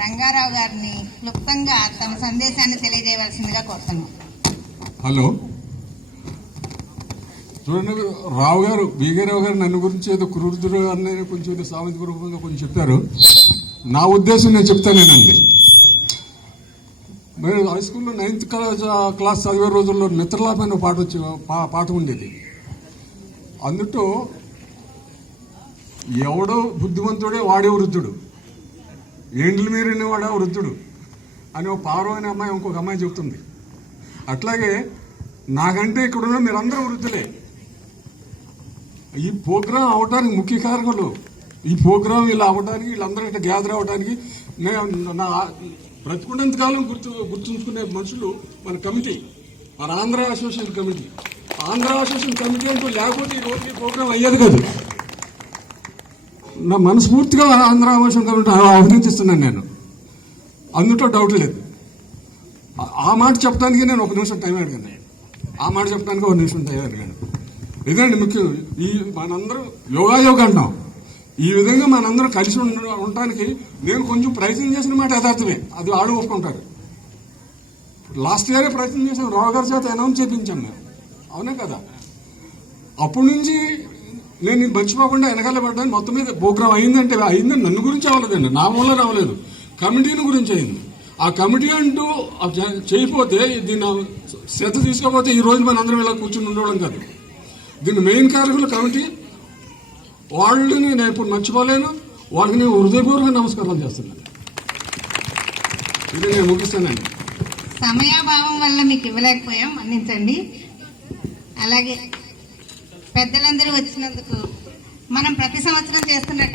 రంగారావు గారిని క్లుప్తంగా తమ సందేశాన్ని తెలియజేయవలసిందిగా కోరుతున్నాం. హలో, చూడండి, బీగే రావు గారు నన్ను గురించి ఏదో క్రూరుదుడు అని కొంచెం సామెత రూపంగా కొంచెం చెప్పారు. నా ఉద్దేశం నేను చెప్తానేనండి. మేము హై స్కూల్లో 9th క్లాస్ చదివే రోజుల్లో మిత్రలాపైన పాట ఉండేది. అందులో ఎవడో బుద్ధిమంతుడే వాడే వృద్ధుడు, ఏండ్లు మీరిన వాడే వృద్ధుడు అని ఒక పార్వ అనే అమ్మాయి ఇంకొక అమ్మాయి చెబుతుంది. అట్లాగే నాకంటే ఇక్కడున్న మీరందరూ వృద్ధులే. ఈ ప్రోగ్రాం అవడానికి ముఖ్య కారణాలు, ఈ ప్రోగ్రాం ఇలా అవడానికి, వీళ్ళందరూ ఇట్లా గ్యాదర్ అవడానికి నా బ్రతికున్నంత కాలం గుర్తుంచుకునే మనుషులు మన కమిటీ, మన Andhra association committee. Andhra association committee అంటూ లేకపోతే ఈ రోజు ఈ ప్రోగ్రాం అయ్యేది కాదు. నా మనస్ఫూర్తిగా ఆంధ్ర అసోసియేషన్ కమిటీ అభినందిస్తున్నాను నేను, అందులో డౌట్ లేదు. ఆ మాట చెప్పడానికి నేను 1 నిమిషం టైం అడిగాను. ఆ మాట చెప్పడానికి 1 నిమిషం టైం అడిగాను. ఇదండి ముఖ్యం. ఈ మనందరం యోగా అంటాం. ఈ విధంగా మనందరం కలిసి ఉండటానికి నేను కొంచెం ప్రయత్నం చేసిన మాట యథార్థమే, అది ఆడు ఒప్పుకుంటారు. లాస్ట్ ఇయరే ప్రయత్నం చేసాం, రావు గారి చేత అనౌన్స్ చేయించాం మేము, అవునా కదా? అప్పటి నుంచి నేను మర్చిపోకుండా వెనకాల పడ్డాను. మొత్తం మీద ప్రోగ్రాం అయిందంటే అయిందని నన్ను గురించి అవ్వలేదండి, నా వల్ల రావలేదు, కమిటీని గురించి అయింది. ఆ కమిటీ అంటూ చేయకపోతే, దీన్ని శ్రద్ధ తీసుకోకపోతే ఈ రోజు మన అందరం ఇలా కూర్చుని ఉండడం కాదు. దీన్ని మెయిన్ కారకులు కమిటీ, వాళ్ళని నేను ఇప్పుడు మర్చిపోలేను. వాళ్ళకి నేను హృదయపూర్వక నమస్కారాలు చేస్తున్నాను. ఇది నేను ముగిస్తానండి. సమయాభావం వల్ల మీకు ఇవ్వలేకపోయాం, మన్నించండి. అలాగే పెద్దలందరూ వచ్చినందుకు మనం ప్రతి సంవత్సరం చేస్తున్నట్టు